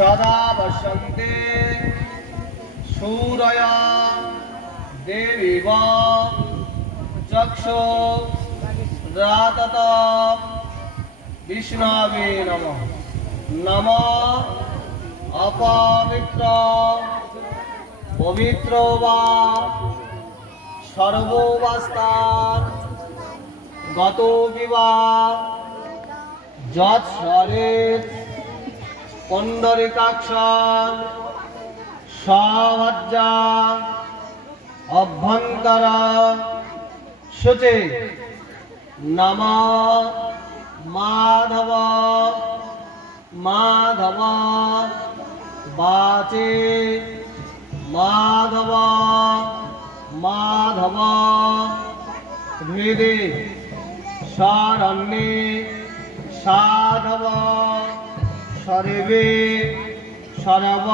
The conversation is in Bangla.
সদা বসন্তে সূরয়া দেবীব চক্ষু রাতত বিষ্ণবে নম। নম অপবিত্র পবিত্র বা সর্ববাস্তার গত বিবাহ যৎসরের পণ্ডরিকাক্ষর অভ্যন্তর নম মাধব মাধব বাচে মাধব মাধব হৃদে শরণ্যে সাধব। সর্বে সর্ব